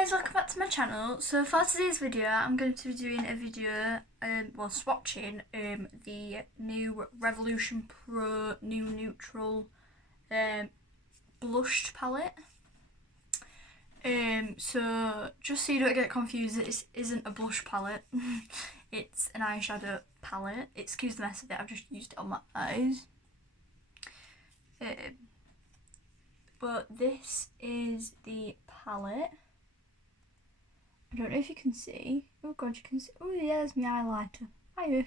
guys, welcome back to my channel. So for today's video, I'm going to be doing a video, swatching the new Revolution Pro New Neutral blushed palette. So just so you don't get confused, this isn't a blush palette. It's an eyeshadow palette. Excuse the mess of it, I've just used it on my eyes. But this is the palette. I don't know if you can see. Oh god, you can see. Oh yeah, there's my highlighter. Hiya.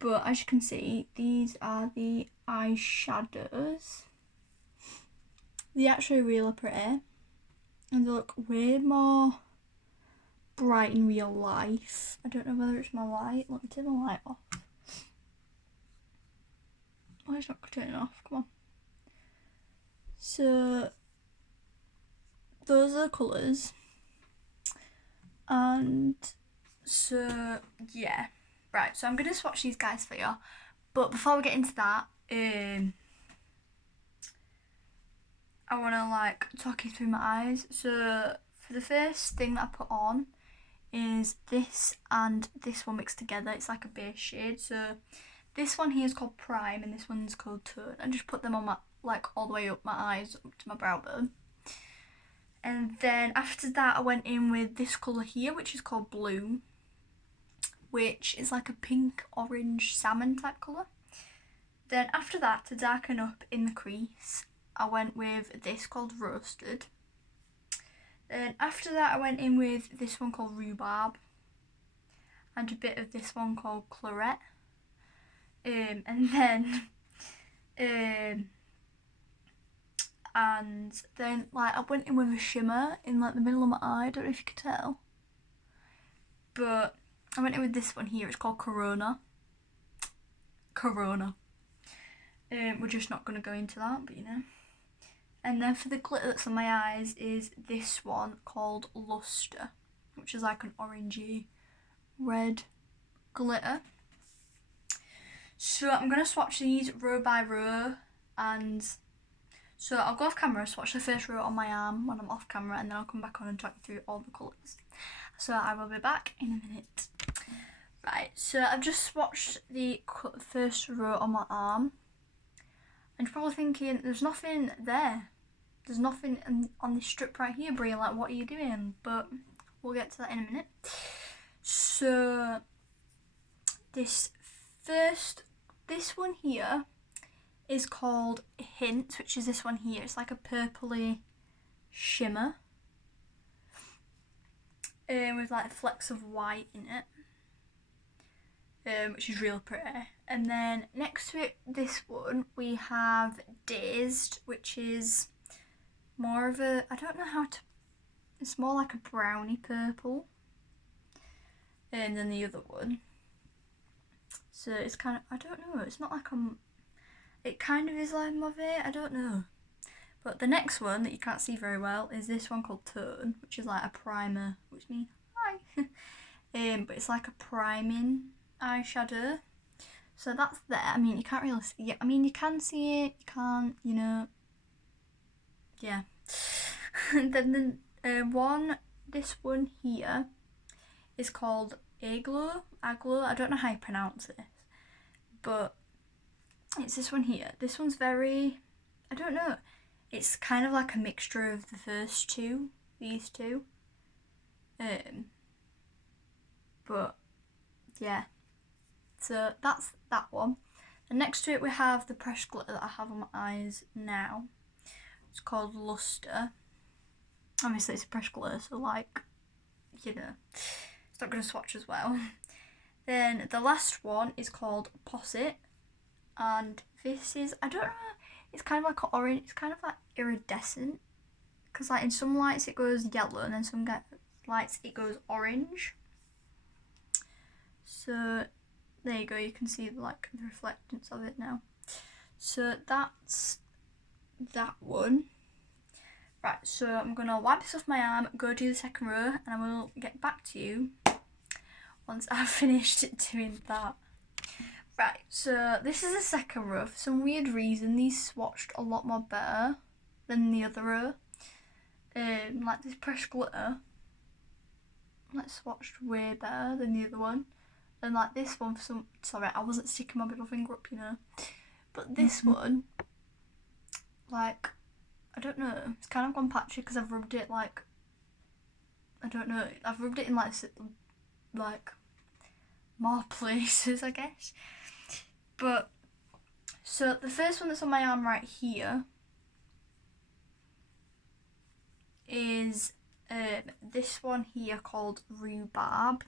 But as you can see, these are the eyeshadows. They actually really pretty. And they look way more bright in real life. I don't know whether it's my light. Let me turn the light off. Oh, it's not turning off. Come on. So those are the colours, and so yeah, right, so I'm going to swatch these guys for you, but before we get into that, I want to talk you through my eyes. So for the first thing that I put on is this and this one mixed together. It's like a base shade. So this one here is called Prime and this one's called Tone. I just put them on my, all the way up my eyes, up to my brow bone. And then after that I went in with this colour here, which is called Bloom, which is like a pink, orange, salmon type colour. Then after that, to darken up in the crease, I went with this called Roasted. Then after that I went in with this one called Rhubarb, and a bit of this one called Claret. And then I went in with a shimmer in the middle of my eye. I don't know if you could tell, but I went in with this one here. It's called Corona. We're just not going to go into that, but you know. And then for the glitter that's on my eyes is this one called Luster, which is like an orangey red glitter. So I'm going to swatch these row by row, and so I'll go off camera, swatch the first row on my arm when I'm off camera, and then I'll come back on and talk you through all the colours. So I will be back in a minute. Right, so I've just swatched the first row on my arm, and you're probably thinking, there's nothing there. There's nothing on this strip right here, Brie, like what are you doing? But we'll get to that in a minute. So this one here is called Hint, which is this one here. It's like a purpley shimmer with like flecks of white in it, which is really pretty. And then next to it, this one, we have Dazed, which is more of a, I don't know how to, it's more like a browny purple than the other one. So it's kind of, I don't know, it's not like it kind of is like mauve, I don't know. But the next one that you can't see very well is this one called Tone, which is like a primer, which means hi. But it's like a priming eyeshadow. So that's there. I mean, you can't really see it. I mean, you can see it, you can't, you know. Yeah. And then this one here is called Aglow. I don't know how you pronounce this, but it's this one here. This one's very, I don't know, it's kind of like a mixture of the first two, these two. But yeah, so that's that one. And next to it we have the pressed glitter that I have on my eyes now. It's called Luster. Obviously it's a pressed glitter, so like, you know, it's not going to swatch as well. Then the last one is called Posset, and this is, I don't know, it's kind of like an orange, it's kind of like iridescent, because like in some lights it goes yellow and then some lights it goes orange. So there you go, you can see the reflectance of it now. So that's that one. Right, so I'm going to wipe this off my arm, go do the second row, and I will get back to you once I've finished doing that. Right, so this is the second row. For some weird reason, these swatched a lot more better than the other row. like this pressed glitter. Like swatched way better than the other one. And like this one for some, sorry, I wasn't sticking my middle finger up, you know. But this one, like, I don't know, it's kind of gone patchy because I've rubbed it like, I don't know, I've rubbed it in like more places, I guess. But, so the first one that's on my arm right here is this one here called Rhubarb.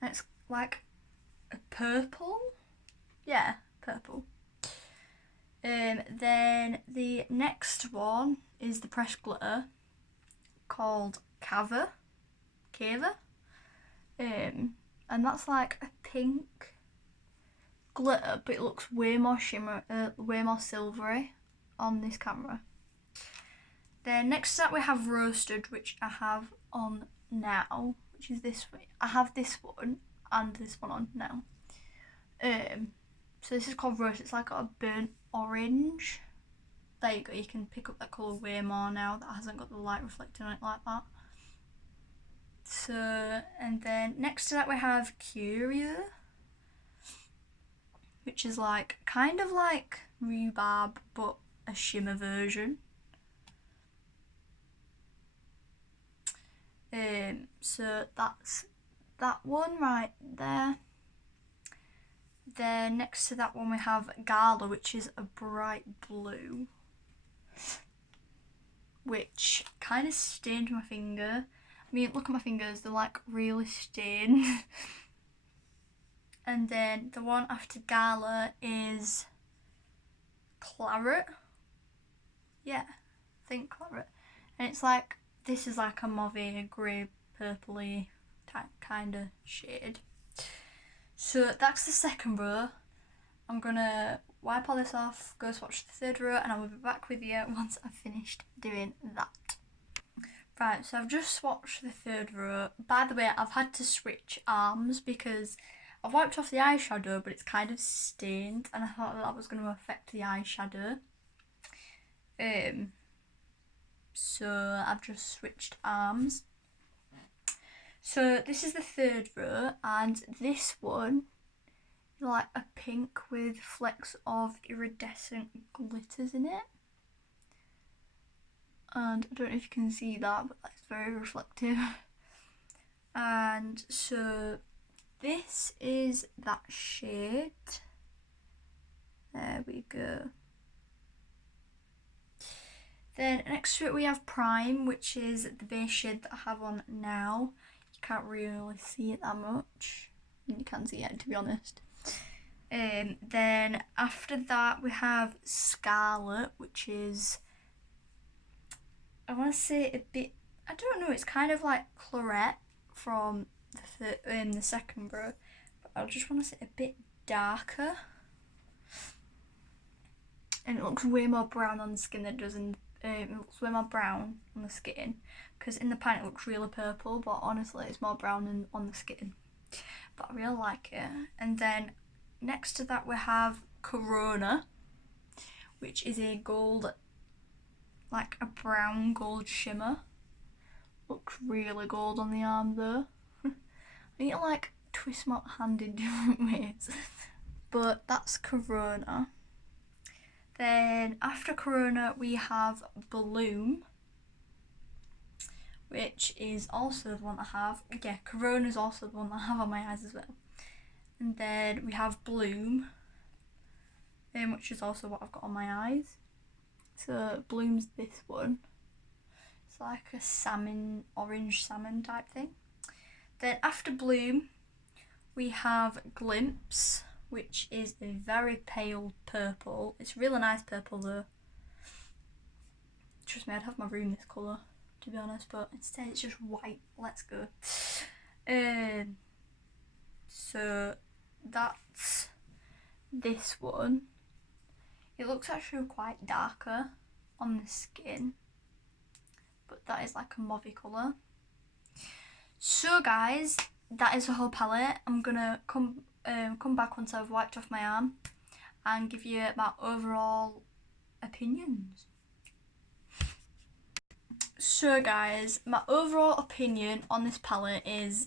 And it's like a purple. Yeah, purple. Then the next one is the pressed glitter called Cava. And that's like a pink glitter, but it looks way more way more silvery on this camera. Then next to that we have Roasted, which I have on now, which is this way. I have this one and this one on now. So this is called Roasted. It's like a burnt orange. There you go, you can pick up that colour way more now that hasn't got the light reflecting on it like that. So, and then next to that we have Curio, which is like, kind of like Rhubarb, but a shimmer version. So that's that one right there. Then next to that one we have Gala, which is a bright blue, which kind of stained my finger. I mean, look at my fingers, they're like really stained. And then the one after Gala is Claret. Yeah, I think Claret. And it's like, this is like a mauve, grey, purpley type kind of shade. So that's the second row. I'm gonna wipe all this off, go swatch the third row, and I will be back with you once I've finished doing that. Right, so I've just swatched the third row. By the way, I've had to switch arms because I've wiped off the eyeshadow, but it's kind of stained, and I thought that was going to affect the eyeshadow. So I've just switched arms. So this is the third row, and this one is like a pink with flecks of iridescent glitters in it. And I don't know if you can see that, but that's very reflective. And so this is that shade. There we go. Then next to it we have Prime, which is the base shade that I have on now. You can't really see it that much. You can see it, to be honest. Then after that we have Scarlet, which is, I want to say a bit, I don't know, it's kind of like Claret from the second row, but I just want to say a bit darker. And it looks way more brown on the skin than it does in, it looks way more brown on the skin, because in the pan it looks really purple, but honestly it's more brown on the skin. But I really like it. And then next to that we have Corona, which is a gold, like a brown gold shimmer. Looks really gold on the arm though. I need to like twist my hand in different ways. But that's Corona. Then after Corona we have Bloom, which is also the one I have. Yeah, Corona is also the one I have on my eyes as well. And then we have Bloom, which is also what I've got on my eyes. So Bloom's this one. It's like a salmon, orange salmon type thing. Then after Bloom we have Glimpse, which is a very pale purple. It's really nice purple though. Trust me, I'd have my room this colour, to be honest, but instead it's just white. Let's go. So that's this one. It looks actually quite darker on the skin, but that is like a mauve colour. So guys, that is the whole palette. I'm gonna come back once I've wiped off my arm and give you my overall opinions. So guys, my overall opinion on this palette is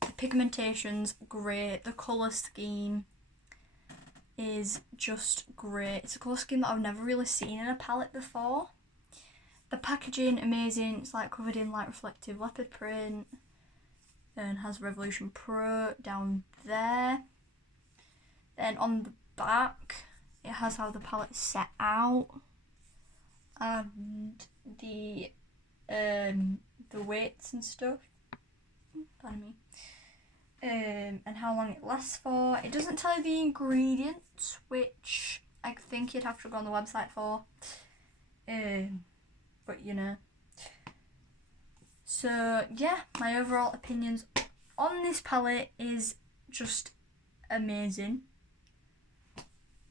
the pigmentation's great, the colour scheme is just great. It's a colour scheme that I've never really seen in a palette before. The packaging, amazing. It's like covered in like reflective leopard print and has Revolution Pro down there. Then on the back, it has how the palette's set out and the weights and stuff. Pardon me. And how long it lasts for. It doesn't tell you the ingredients, which I think you'd have to go on the website for. But you know. So yeah, my overall opinions on this palette is just amazing.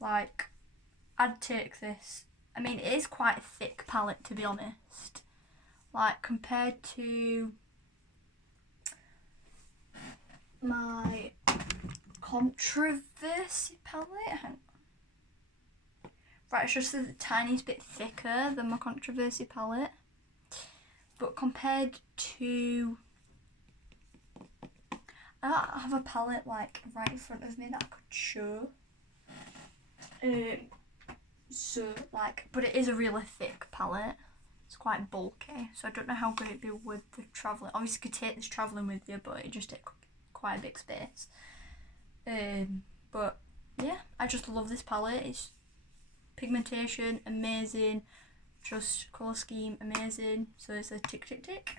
Like, I'd take this. I mean, it is quite a thick palette, to be honest. Like, compared to my Controversy palette. Right, it's just the tiniest bit thicker than my Controversy palette. But compared to... I don't have a palette like right in front of me that I could show. But it is a really thick palette. It's quite bulky, so I don't know how good it'd be with the travelling. Obviously, you could take this travelling with you, but it just take quite a big space. But yeah, I just love this palette. It's pigmentation amazing, just colour scheme amazing. So it's a tick tick tick.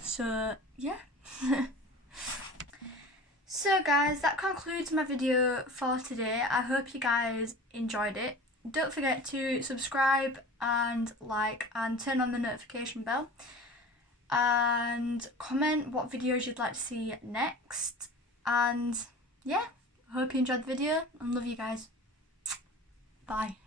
So yeah. So guys, that concludes my video for today. I hope you guys enjoyed it. Don't forget to subscribe and like and turn on the notification bell. And comment what videos you'd like to see next. And yeah, hope you enjoyed the video and love you guys. Bye.